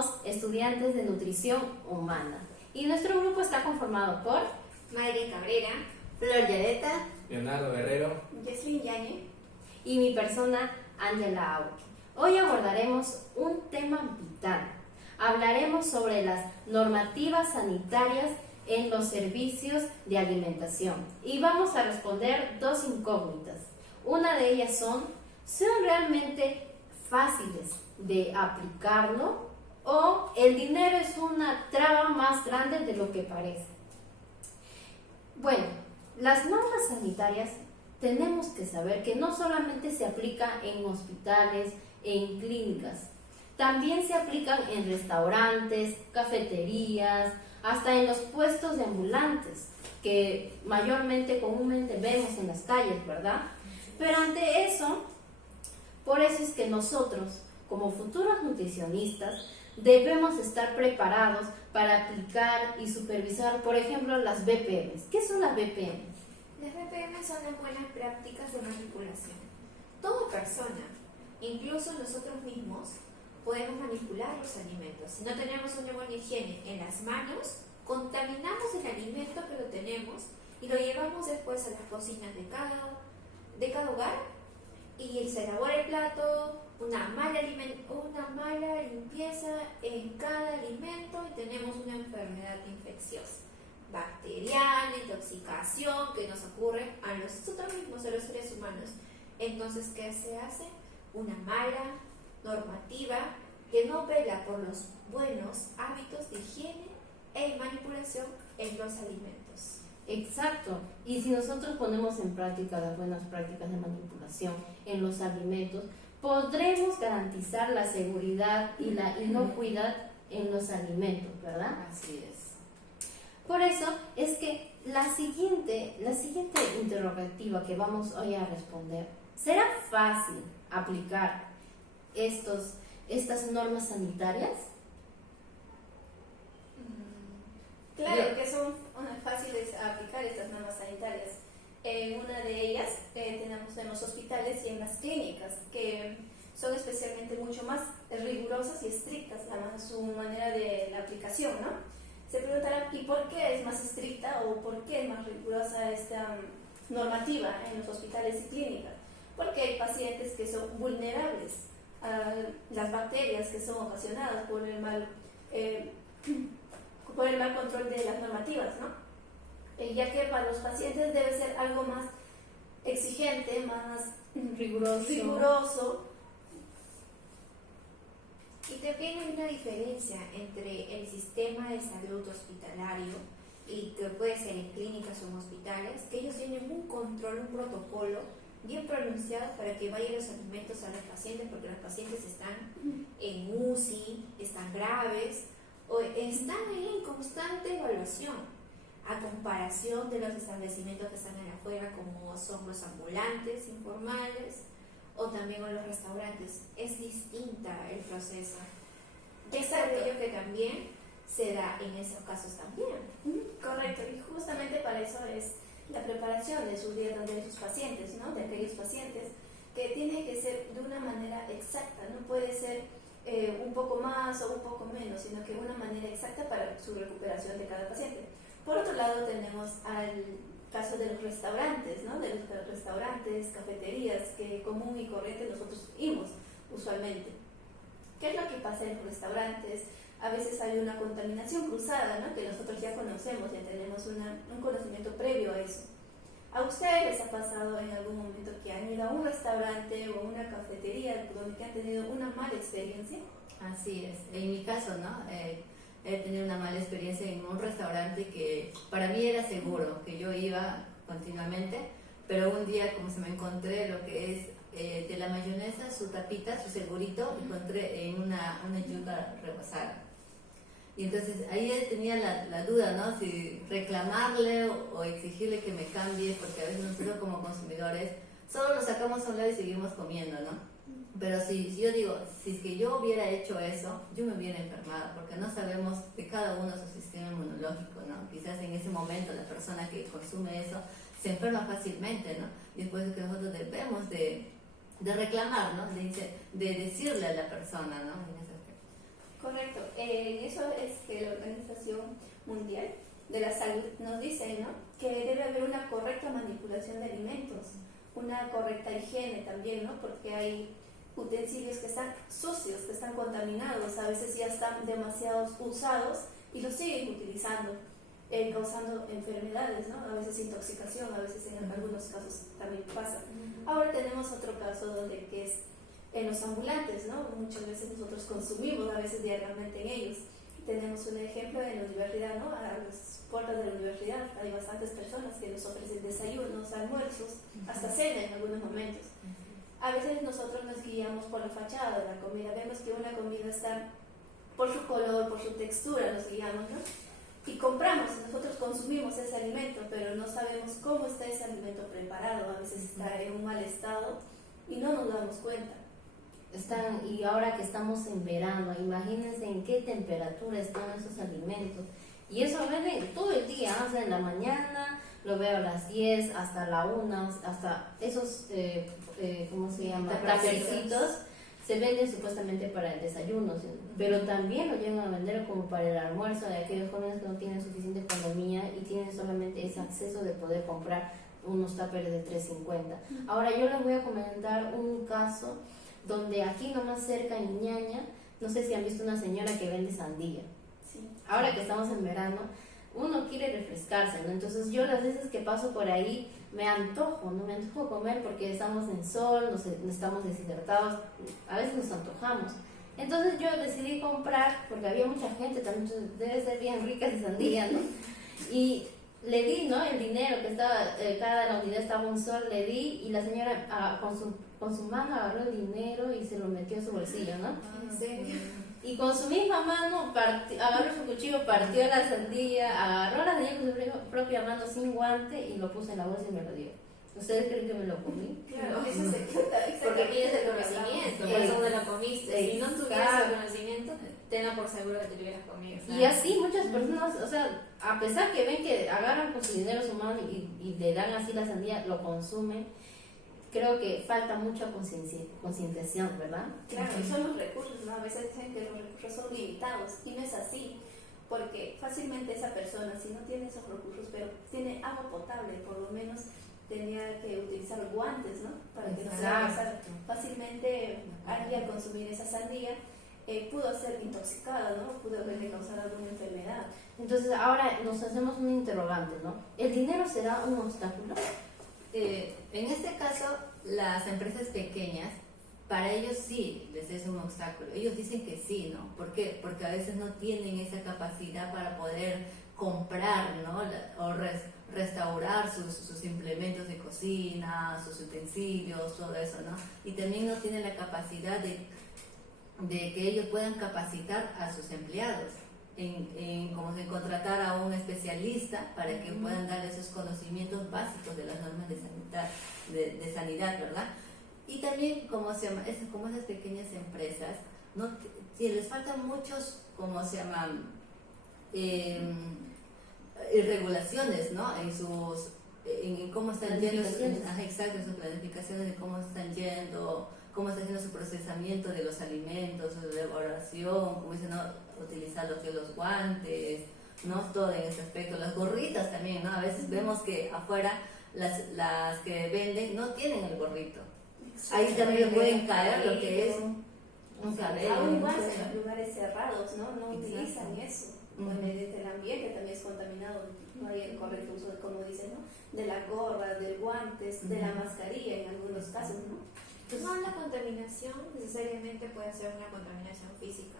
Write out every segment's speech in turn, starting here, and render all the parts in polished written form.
somos estudiantes de nutrición humana y nuestro grupo está conformado por Mayre Cabrera, Flor Yareta, Leonardo Guerrero, Jesslyn Yañe y mi persona Ángela Auque. Hoy abordaremos un tema vital. Hablaremos sobre las normativas sanitarias en los servicios de alimentación y vamos a responder dos incógnitas. Una de ellas ¿son realmente fáciles de aplicarlo o el dinero es una traba más grande de lo que parece? Bueno, las normas sanitarias tenemos que saber que no solamente se aplica en hospitales, en clínicas, también se aplican en restaurantes, cafeterías, hasta en los puestos de ambulantes, que comúnmente vemos en las calles, ¿verdad? Pero ante eso, por eso es que nosotros, como futuros nutricionistas, debemos estar preparados para aplicar y supervisar, por ejemplo, las BPMs. ¿Qué son las BPMs? Las BPM son las buenas prácticas de manipulación. Toda persona, incluso nosotros mismos, podemos manipular los alimentos. Si no tenemos una buena higiene en las manos, contaminamos el alimento que lo tenemos y lo llevamos después a las cocinas de cada hogar y se elabora el plato, una mala limpieza en cada alimento y tenemos una enfermedad infecciosa, bacteriana, intoxicación que nos ocurre a nosotros mismos, a los seres humanos. Entonces, ¿qué se hace? Una mala normativa que no vela por los buenos hábitos de higiene e manipulación en los alimentos. Exacto, y si nosotros ponemos en práctica las buenas prácticas de manipulación en los alimentos, podremos garantizar la seguridad y la inocuidad en los alimentos, ¿verdad? Así es. Por eso es que la siguiente interrogativa que vamos hoy a responder, ¿será fácil aplicar estas normas sanitarias? Claro que son fáciles a aplicar estas normas sanitarias. Una de ellas tenemos en los hospitales y en las clínicas, que son especialmente mucho más rigurosas y estrictas su manera de la aplicación, ¿no? Se preguntarán, ¿y por qué es más estricta o por qué es más rigurosa esta normativa en los hospitales y clínicas? Porque hay pacientes que son vulnerables a las bacterias que son ocasionadas por el mal control de las normativas, ¿no? Ya que para los pacientes debe ser algo más exigente, más riguroso. Y también hay una diferencia entre el sistema de salud hospitalario y que puede ser en clínicas o en hospitales, que ellos tienen un control, un protocolo bien pronunciado para que vayan los alimentos a los pacientes, porque los pacientes están en UCI, están graves o están ahí en constante evaluación, a comparación de los establecimientos que están allá afuera, como son los ambulantes informales o también los restaurantes. Es distinta el proceso. Es aquello que también se da en esos casos también. Correcto, y justamente para eso es la preparación de sus dietas de sus pacientes, ¿no? De aquellos pacientes que tiene que ser de una manera exacta, no puede ser un poco más o un poco menos, sino que una manera exacta para su recuperación de cada paciente. Por otro lado tenemos al caso de los restaurantes, ¿no? De los restaurantes, cafeterías, que común y corriente nosotros vimos usualmente. ¿Qué es lo que pasa en los restaurantes? A veces hay una contaminación cruzada, ¿no? Que nosotros ya conocemos, ya tenemos un conocimiento previo a eso. ¿A ustedes les ha pasado en algún momento que han ido a un restaurante o a una cafetería donde han tenido una mala experiencia? Así es, en mi caso, ¿no? He tenido una mala experiencia en un restaurante que para mí era seguro, que yo iba continuamente, pero un día como se me encontré lo que es de la mayonesa, su tapita, su segurito, encontré en una yuca rebozada. Y entonces ahí tenía la duda, ¿no? Si reclamarle o exigirle que me cambie, porque a veces nosotros como consumidores solo lo sacamos a un lado y seguimos comiendo, ¿no? Pero si yo digo, si es que yo hubiera hecho eso, yo me hubiera enfermado, porque no sabemos de cada uno su sistema inmunológico, ¿no? Quizás en ese momento la persona que consume eso se enferma fácilmente, ¿no? Y después es que nosotros debemos de reclamar, ¿no? De decirle a la persona, ¿no? En ese aspecto. Correcto. Eso es que la Organización Mundial de la Salud nos dice, ¿no? Que debe haber una correcta manipulación de alimentos, una correcta higiene también, ¿no? Porque hay utensilios que están sucios, que están contaminados, a veces ya están demasiado usados y los siguen utilizando, causando enfermedades, ¿no? A veces intoxicación, a veces en algunos casos también pasa. Ahora tenemos otro caso donde que es en los ambulantes, ¿no? Muchas veces nosotros consumimos, a veces diariamente en ellos. Tenemos un ejemplo en la universidad, ¿no? A las puertas de la universidad hay bastantes personas que nos ofrecen desayunos, almuerzos, hasta cena en algunos momentos. A veces nosotros nos guiamos por la fachada de la comida, vemos que una comida está por su color, por su textura, nos guiamos, ¿no? Y compramos, nosotros consumimos ese alimento, pero no sabemos cómo está ese alimento preparado, a veces está en un mal estado y no nos damos cuenta. Y ahora que estamos en verano, imagínense en qué temperatura están esos alimentos. Y eso venden todo el día, o sea, en la mañana, lo veo a las 10, hasta la 1, hasta esos, ¿cómo se llama? Tapercitos, se venden supuestamente para el desayuno, ¿sí? Pero también lo llegan a vender como para el almuerzo de aquellos jóvenes que no tienen suficiente economía y tienen solamente ese acceso de poder comprar unos tuppers de $3.50. Ahora yo les voy a comentar un caso donde aquí nomás cerca en Ñaña, no sé si han visto una señora que vende sandía. Sí. Ahora que estamos en verano, uno quiere refrescarse, ¿no? Entonces yo las veces que paso por ahí me antojo, ¿no? Me antojo comer porque estamos en sol, estamos deshidratados, a veces nos antojamos. Entonces yo decidí comprar, porque había mucha gente también, entonces debe ser bien rica esa sandía, ¿no? Y le di, ¿no? El dinero que estaba, cada unidad estaba un sol, le di y la señora con su mano agarró el dinero y se lo metió en su bolsillo, ¿no? ¿En serio? Y con su misma mano agarró su cuchillo, partió la sandía, agarró la sandía con su propia mano sin guante y lo puso en la bolsa y me lo dio. ¿Ustedes creen que me lo comí? Claro, eso se Porque tienes el conocimiento, por eso no lo comiste. Si no tuvieras el conocimiento, tenlo por seguro que te lo hubieras comido. Y así muchas personas, o sea, a pesar que ven que agarran con su dinero su mano y le dan así la sandía, lo consumen, creo que falta mucha concientización, ¿verdad? Claro, y son los recursos, ¿no? A veces dicen que los recursos son limitados y no es así, porque fácilmente esa persona, si no tiene esos recursos, pero tiene agua potable, por lo menos tenía que utilizar guantes, ¿no? Para que no se vaya a pasar. Fácilmente alguien al consumir esa sandía pudo ser intoxicada, ¿no? Pudo haberle causado alguna enfermedad. Entonces ahora nos hacemos un interrogante, ¿no? ¿El dinero será un obstáculo? En este caso, las empresas pequeñas, para ellos sí les es un obstáculo. Ellos dicen que sí, ¿no? ¿Por qué? Porque a veces no tienen esa capacidad para poder comprar, ¿no? O restaurar sus implementos de cocina, sus utensilios, todo eso, ¿no? Y también no tienen la capacidad de que ellos puedan capacitar a sus empleados. Como de contratar a un especialista para que puedan dar esos conocimientos básicos de las normas de sanidad, ¿verdad? Y también, como esas pequeñas empresas, ¿no? Les faltan muchos, regulaciones, ¿no? En cómo están yendo, exacto, en sus planificaciones de cómo están yendo, cómo está haciendo su procesamiento de los alimentos, su elaboración, cómo dicen, ¿no? Utilizar los guantes, ¿no? Todo en ese aspecto. Las gorritas también, ¿no? A veces vemos que afuera las que venden no tienen el gorrito. Ahí también pueden caer lo que es un cabello. Aún igual en los lugares cerrados, ¿no? No utilizan eso. Desde el ambiente también es contaminado. No hay el correcto uso, como dicen, ¿no? De la gorra, del guantes, de la mascarilla en algunos casos, ¿no? No, la contaminación necesariamente puede ser una contaminación física.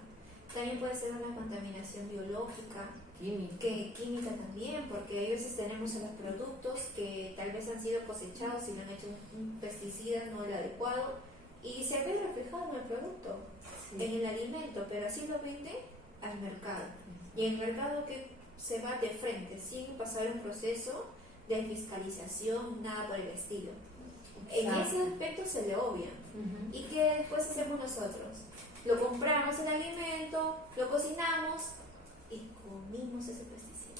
También puede ser una contaminación biológica, química también, porque a veces tenemos en los productos que tal vez han sido cosechados y le han hecho un pesticida no el adecuado y se ve reflejado en el producto, en el alimento, pero así lo vende al mercado. Y el mercado que se va de frente, sin pasar un proceso de fiscalización, nada por el estilo. En ese aspecto se le obvia. ¿Y qué después hacemos nosotros? Lo compramos el alimento, lo cocinamos y comimos ese pesticida.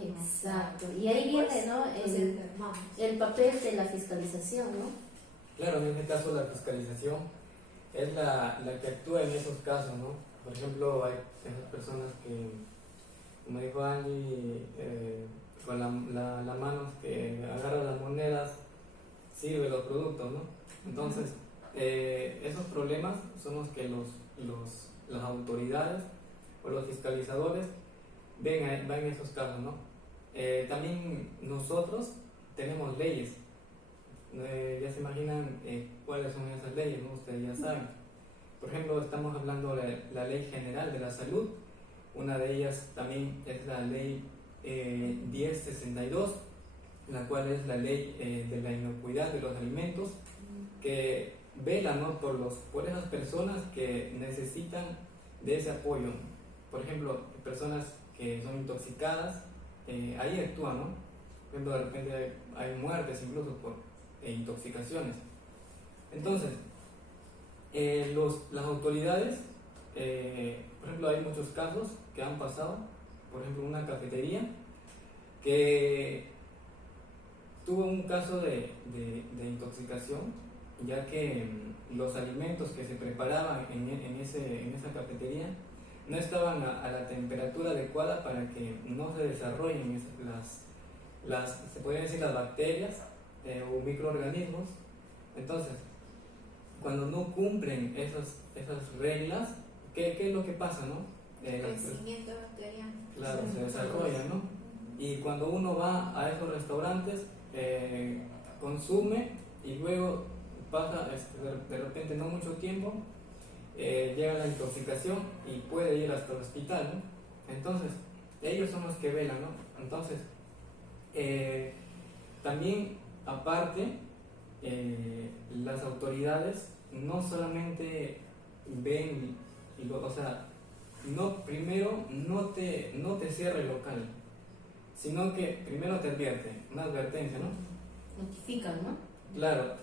Exacto. Y ahí viene, ¿no? El papel de la fiscalización, ¿no? Claro, en este caso la fiscalización es la que actúa en esos casos, ¿no? Por ejemplo, hay esas personas que, como dijo Angie, con la mano que agarra las monedas, sirve los productos, ¿no? Entonces, esos problemas son los que las autoridades o los fiscalizadores ven en esos casos, ¿no? También nosotros tenemos leyes. Ya se imaginan cuáles son esas leyes, ¿no? Ustedes ya saben. Por ejemplo, estamos hablando de la Ley General de la Salud. Una de ellas también es la Ley 1062, la cual es la ley de la inocuidad de los alimentos, que vela, ¿no?, por esas personas que necesitan de ese apoyo. Por ejemplo, personas que son intoxicadas, ahí actúan, ¿no? Por ejemplo, de repente hay muertes incluso por intoxicaciones. Entonces, las autoridades, por ejemplo, hay muchos casos que han pasado. Por ejemplo, una cafetería que tuvo un caso de intoxicación, ya que los alimentos que se preparaban en esa cafetería no estaban a la temperatura adecuada para que no se desarrollen se podrían decir, las bacterias o microorganismos. Entonces, cuando no cumplen esas reglas, ¿qué es lo que pasa, no? Crecimiento bacteriano. Claro, se desarrolla, ¿no? Y cuando uno va a esos restaurantes, consume y luego pasa, de repente no mucho tiempo, llega la intoxicación y puede ir hasta el hospital, ¿no? Entonces, ellos son los que velan, ¿no? Entonces, también, aparte, las autoridades no solamente ven, o sea, primero no te cierra el local, sino que primero te advierte, una advertencia, ¿no? Notifican, ¿no? Claro,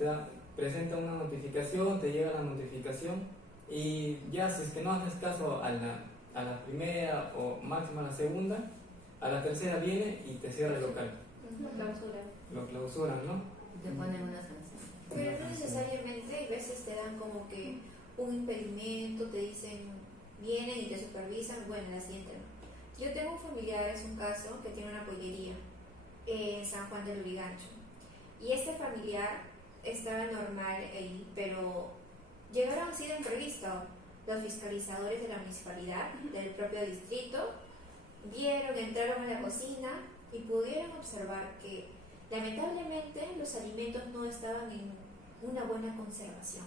presenta una notificación, te llega la notificación y ya si es que no haces caso a la primera o máximo a la segunda, a la tercera viene y te cierra el local. Lo clausuran, ¿no? Te ponen una sanción. Pero no necesariamente, hay veces te dan como que un impedimento, te dicen, vienen y te supervisan, bueno, la siguiente no. Yo tengo un familiar, es un caso, que tiene una pollería en San Juan del Lurigancho. Y este familiar estaba normal ahí, pero llegaron así de imprevisto los fiscalizadores de la municipalidad, del propio distrito, entraron a la cocina y pudieron observar que lamentablemente los alimentos no estaban en una buena conservación,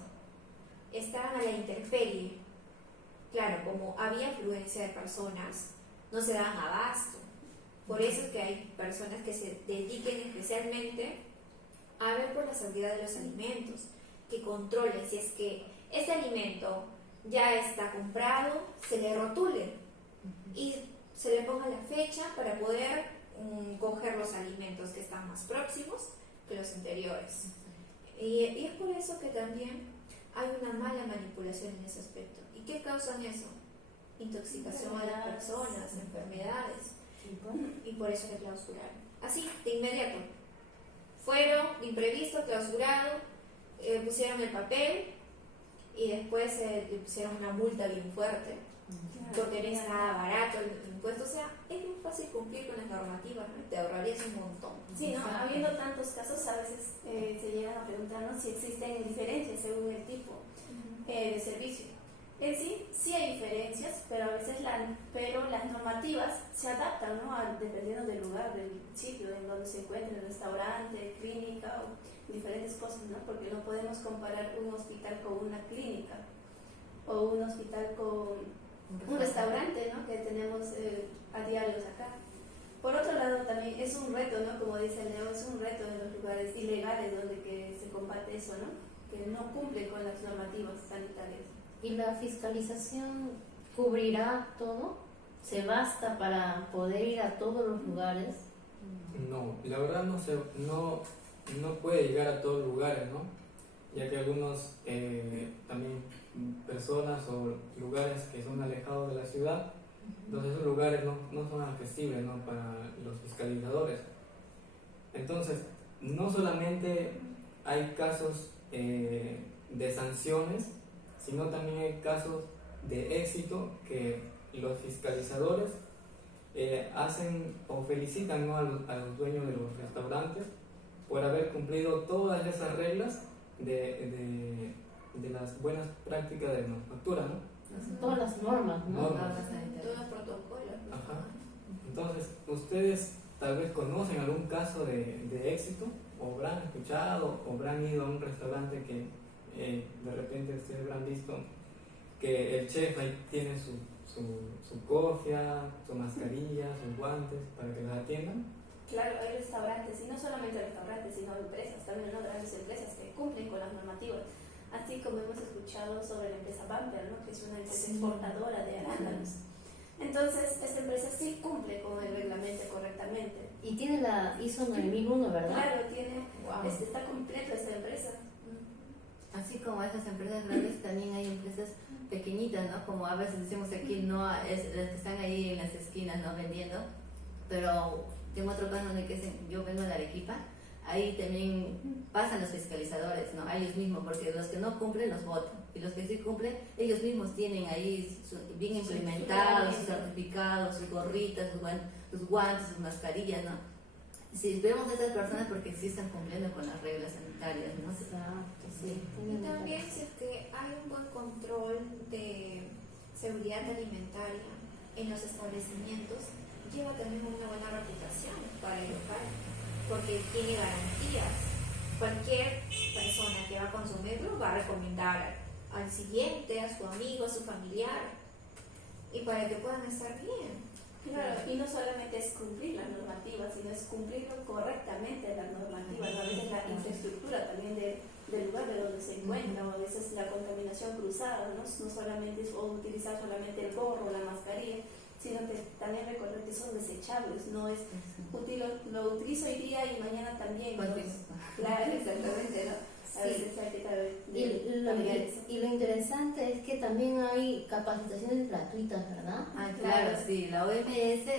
estaban a la intemperie. Claro, como había afluencia de personas, no se daban abasto. Por eso es que hay personas que se dediquen especialmente a ver por la seguridad de los alimentos, que controlen si es que este alimento ya está comprado, se le rotule y se le ponga la fecha para poder coger los alimentos que están más próximos que los anteriores. Y es por eso que también hay una mala manipulación en ese aspecto. ¿Y qué causan eso? Intoxicación a las personas, enfermedades. Y por eso le clausuraron. Así, de inmediato. Fueron, imprevisto, clausurado, pusieron el papel y después le pusieron una multa bien fuerte. Porque no es nada barato el impuesto. O sea, es muy fácil cumplir con las normativas, ¿no? Te ahorrarías un montón. Sí, ¿no? Habiendo tantos casos, a veces se llegan a preguntarnos si existen diferencias según el tipo de servicio. En sí hay diferencias, pero a veces las normativas se adaptan, ¿no? Dependiendo del lugar, del sitio en donde se encuentre, el restaurante, clínica o diferentes cosas, ¿no? Porque no podemos comparar un hospital con una clínica o un hospital con un restaurante, ¿no? Que tenemos a diarios acá. Por otro lado, también es un reto, ¿no? Como dice Leo, es un reto en los lugares ilegales donde que se combate eso, ¿no? Que no cumple con las normativas sanitarias. ¿Y la fiscalización cubrirá todo? ¿Se basta para poder ir a todos los lugares? No, la verdad no puede llegar a todos los lugares, ¿no? Ya que algunos también personas o lugares que son alejados de la ciudad, entonces esos lugares no son accesibles, ¿no?, para los fiscalizadores. Entonces, no solamente hay casos de sanciones, sino también hay casos de éxito que los fiscalizadores hacen o felicitan, ¿no?, a los dueños de los restaurantes por haber cumplido todas esas reglas de las buenas prácticas de manufactura, ¿no? Todas las normas, ¿no? Normas. Todos los protocolos. ¿no? Ajá. Entonces, ¿ustedes tal vez conocen algún caso de éxito? ¿O habrán escuchado o habrán ido a un restaurante que de repente ustedes habrán visto que el chef ahí tiene su cofia, su mascarilla, sus guantes para que los atiendan? Claro, hay restaurantes, y no solamente restaurantes, sino empresas, también ¿no? Grandes empresas que cumplen con las normativas. Así como hemos escuchado sobre la empresa Bumper, ¿no? Que es una empresa exportadora de arándanos. Entonces, esta empresa sí cumple con el reglamento correctamente. Y tiene la ISO 9001, ¿verdad? Claro, tiene, Wow. está completa esta empresa. Así como esas empresas grandes, también hay empresas pequeñitas, ¿no? Como a veces decimos aquí, no es las que están ahí en las esquinas, ¿no? Vendiendo. Pero tengo otro caso en el que yo vengo de Arequipa, ahí también pasan los fiscalizadores, ¿no? A ellos mismos, porque los que no cumplen los votan. Y los que sí cumplen, ellos mismos tienen ahí bien implementados sus certificados, sus gorritas, sus guantes, sus mascarillas, ¿no? Si vemos a esas personas porque sí están cumpliendo con las reglas sanitarias, ¿no? Exacto, sí. Y también si es que hay un buen control de seguridad alimentaria en los establecimientos, lleva también una buena reputación para el local, porque tiene garantías. Cualquier persona que va a consumirlo va a recomendar al siguiente, a su amigo, a su familiar, y para que puedan estar bien. Claro, y no solamente es cumplir las normativas, sino es cumplirlo correctamente las normativas. A veces la infraestructura también del lugar de donde se encuentra, o a veces la contaminación cruzada, ¿no? No solamente es o utilizar solamente el gorro o la mascarilla, sino que también recordar que son desechables, no es lo utilizo hoy día y mañana también. ¿no? Claro, exactamente, ¿no? A veces hay que Y lo interesante es que también hay capacitaciones gratuitas, ¿verdad? Ah, claro, sí, la OMS,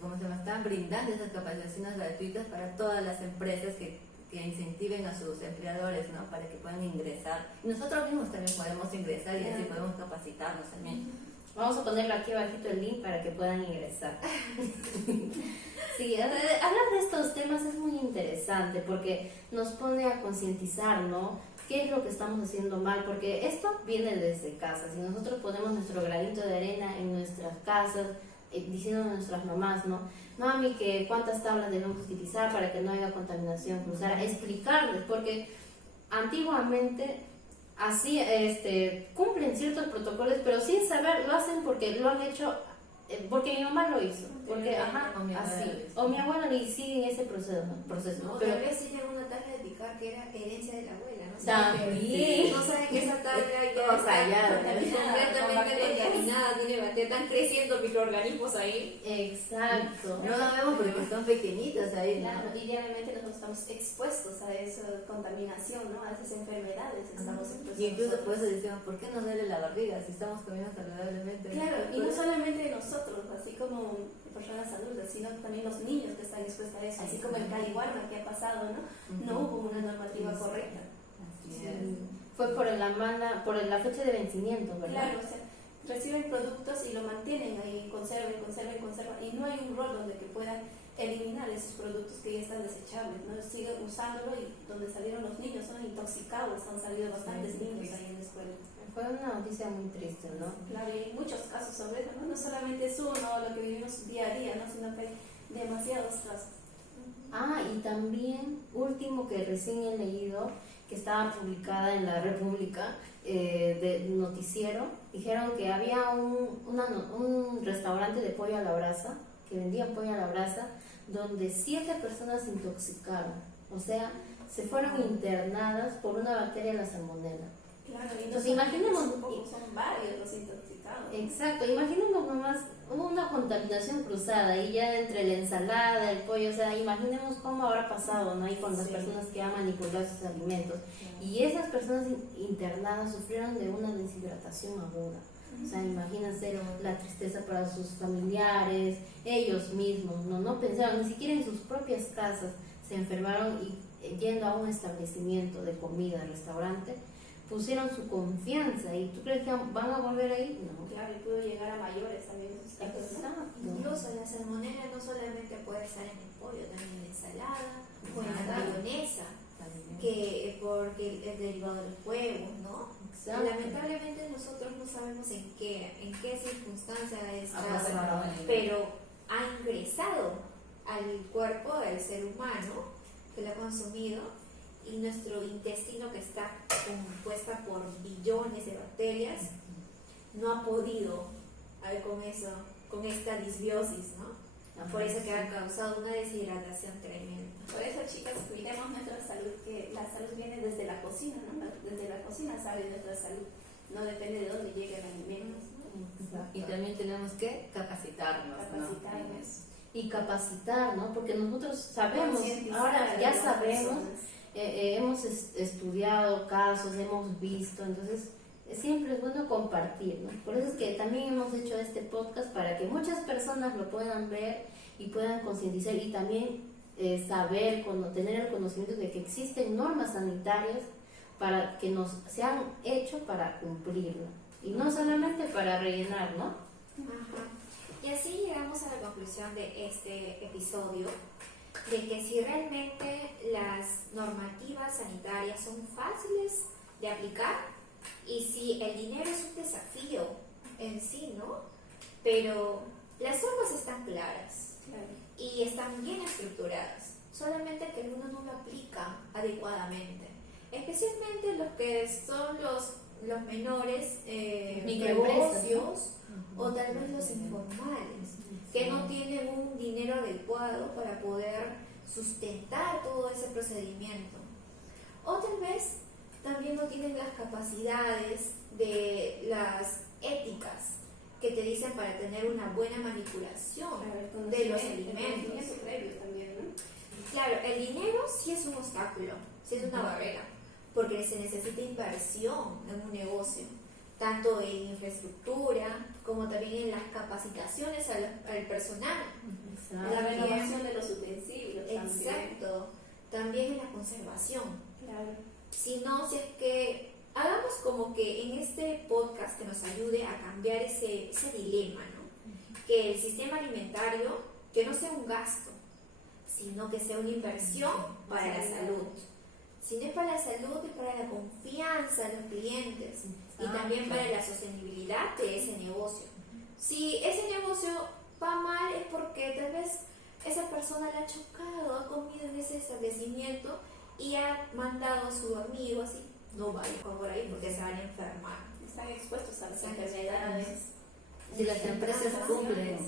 como se me están brindando esas capacitaciones gratuitas para todas las empresas que incentiven a sus empleadores, ¿no? Para que puedan ingresar. Y nosotros mismos también podemos ingresar y así podemos capacitarnos también. Vamos a ponerlo aquí abajito el link para que puedan ingresar. Sí, hablar de estos temas es muy interesante porque nos pone a concientizar, ¿no? ¿Qué es lo que estamos haciendo mal? Porque esto viene desde casa. Si nosotros ponemos nuestro granito de arena en nuestras casas, diciendo a nuestras mamás, ¿no? Mami, que cuántas tablas debemos utilizar para que no haya contaminación cruzada, explicarles, porque antiguamente así cumplen ciertos protocolos, pero sin saber, lo hacen porque lo han hecho, porque mi mamá lo hizo, porque o mi abuela y siguen ese proceso, No, pero tal vez tienen una tabla de picar que era herencia de la abuela, ¿no? también. No saben que esa tabla ya Todo fallado, completamente contaminada, tiene bacterias, están creciendo microorganismos ahí. Exacto. No lo vemos porque son pequeñitos ahí, ¿no? Claro, y diariamente nosotros estamos expuestos a esa contaminación, ¿no? A esas enfermedades estamos expuestos. Y incluso nosotros. por eso decimos, ¿por qué nos duele la barriga si estamos comiendo saludablemente? Claro, y no solamente nosotros, así como personas adultas, sino también los niños que están expuestos a eso, así como el Caliwarma que ha pasado, ¿no? No hubo una normativa correcta. Así es. Fue por la fecha de vencimiento, ¿verdad? Claro, o sea, reciben productos y lo mantienen ahí, conservan, y no hay un rol donde que puedan eliminar esos productos que ya están desechables, ¿no? Siguen usándolo y donde salieron los niños son intoxicados, han salido bastantes niños ahí en la escuela. Fue una noticia muy triste, ¿no? Claro, y hay muchos casos sobre eso, ¿no? No solamente es uno, lo que vivimos día a día, ¿no? Sino que hay demasiados casos. Ah, y también, último que recién he leído, que estaba publicada en la República, de noticiero, dijeron que había un restaurante de pollo a la brasa, que vendía pollo a la brasa, donde 7 personas se intoxicaron, o sea, se fueron internadas por una bacteria, la salmonela. Claro, y Entonces, imaginemos, son varios los intoxicados. exacto, imaginemos nomás una contaminación cruzada y ya entre la ensalada, el pollo, o sea, imaginemos cómo habrá pasado, ¿no? Y con las personas que han manipulado sus alimentos. Y esas personas internadas sufrieron de una deshidratación aguda. O sea, imagínense la tristeza para sus familiares, ellos mismos, no pensaron, ni siquiera en sus propias casas se enfermaron y yendo a un establecimiento de comida, restaurante, pusieron su confianza. ¿Y tú crees que van a volver ahí? No. Claro, y pudo llegar a mayores también esos casos, ¿no? Exacto. Incluso la salmonela no solamente puede estar en el pollo, también en la ensalada o en la Claro. mayonesa, También. que porque es derivado de los huevos, ¿no? Exacto. Lamentablemente nosotros no sabemos en qué circunstancia Ha está, pasado en el- pero ha ingresado al cuerpo del ser humano que lo ha consumido, y nuestro intestino, que está compuesta por billones de bacterias, no ha podido con eso, con esta disbiosis, ¿no? Por eso que ha causado una deshidratación tremenda. Por eso, chicas, cuidemos nuestra salud, que la salud viene desde la cocina, ¿no? Desde la cocina sale nuestra salud, no depende de dónde llegue el alimento, ¿no? Exacto. Y también tenemos que capacitarnos, Capacitarnos. ¿no? En eso. Y capacitar, ¿no? Porque nosotros sabemos, Concientizar ahora a ya las sabemos, personas. hemos estudiado casos, hemos visto, entonces siempre es bueno compartir, ¿no? Por eso es que también hemos hecho este podcast para que muchas personas lo puedan ver y puedan concientizar, y también saber, tener el conocimiento de que existen normas sanitarias para que nos se han hecho para cumplirlo, y no solamente para rellenar, ¿no? Ajá. Y así llegamos a la conclusión de este episodio, de que si realmente las normativas sanitarias son fáciles de aplicar, y si el dinero es un desafío en sí, ¿no? Pero las normas están claras Claro. y están bien estructuradas, solamente que uno no lo aplica adecuadamente, especialmente los que son los menores Microempresas, negocios, o tal vez los informales, que no tienen un dinero adecuado para poder sustentar todo ese procedimiento, o tal vez también no tienen las capacidades de las éticas que te dicen para tener una buena manipulación Claro, el de los conocimiento, el alimentos. conocimiento previo también, ¿no? Claro, el dinero sí es un obstáculo, sí es una barrera, porque se necesita inversión en un negocio, tanto en infraestructura como también en las capacitaciones al personal. Exacto. La renovación de los utensilios también. Exacto, también en la conservación. Claro. Si no, si es que hagamos como que en este podcast que nos ayude a cambiar ese dilema, ¿no? Que el sistema alimentario, que no sea un gasto, sino que sea una inversión para la salud. Si no es para la salud, es para la confianza de los clientes y también para la sostenibilidad de ese negocio. Si ese negocio va mal, es porque tal vez esa persona la ha chocado, ha comido en ese establecimiento y ha mandado a su amigo así, no vaya por ahí porque se van a enfermar. Están expuestos a las Están enfermedades. Si las empresas cumplen,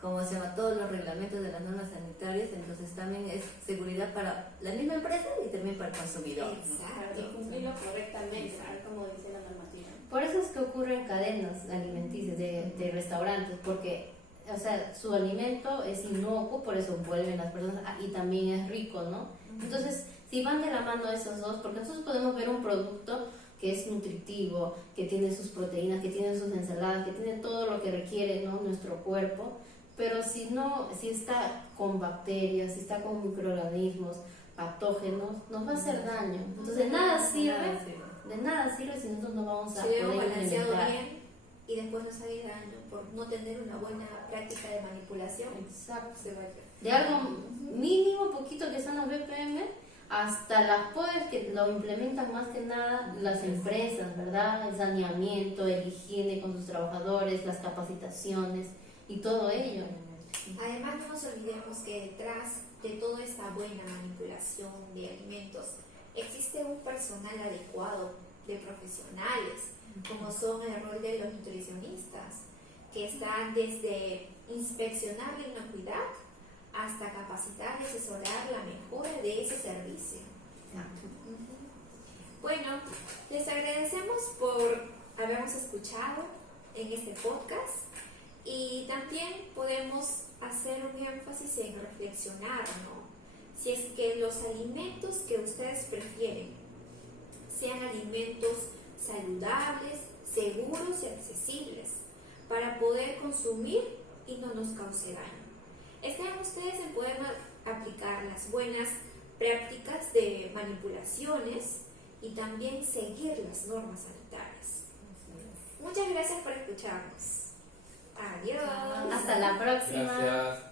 como se llama, todos los reglamentos de las normas sanitarias, entonces también es seguridad para la misma empresa y también para el consumidor, ¿no? Exacto. Y cumplirlo correctamente, tal como dice la normativa. Por eso es que ocurren cadenas alimenticias de restaurantes, porque, o sea, su alimento es inocuo, por eso vuelven las personas, y también es rico, ¿no? Entonces, si van de la mano esos dos, porque nosotros podemos ver un producto que es nutritivo, que tiene sus proteínas, que tiene sus ensaladas, que tiene todo lo que requiere, ¿no?, nuestro cuerpo, pero si no, si está con bacterias, si está con microorganismos patógenos, nos va a hacer daño. Entonces, de nada sirve si nosotros no vamos a Si lo hemos poder balanceado implementar. bien y después nos hace daño por no tener una buena práctica de manipulación, Exacto. se va a De algo mínimo, poquito que están los BPM, hasta las POEs que lo implementan más que nada las empresas, ¿verdad? El saneamiento, el higiene con sus trabajadores, las capacitaciones y todo ello. Además, no nos olvidemos que detrás de toda esta buena manipulación de alimentos existe un personal adecuado de profesionales, como son el rol de los nutricionistas, que están desde inspeccionar la inocuidad hasta capacitar y asesorar la mejora de ese servicio. Bueno, les agradecemos por habernos escuchado en este podcast, y también podemos hacer un énfasis en reflexionar, ¿no? Si es que los alimentos que ustedes prefieren sean alimentos saludables, seguros y accesibles para poder consumir y no nos cause daño. Estén ustedes en poder aplicar las buenas prácticas de manipulaciones y también seguir las normas sanitarias. Muchas gracias por escucharnos. Adiós. Hasta la próxima. Gracias.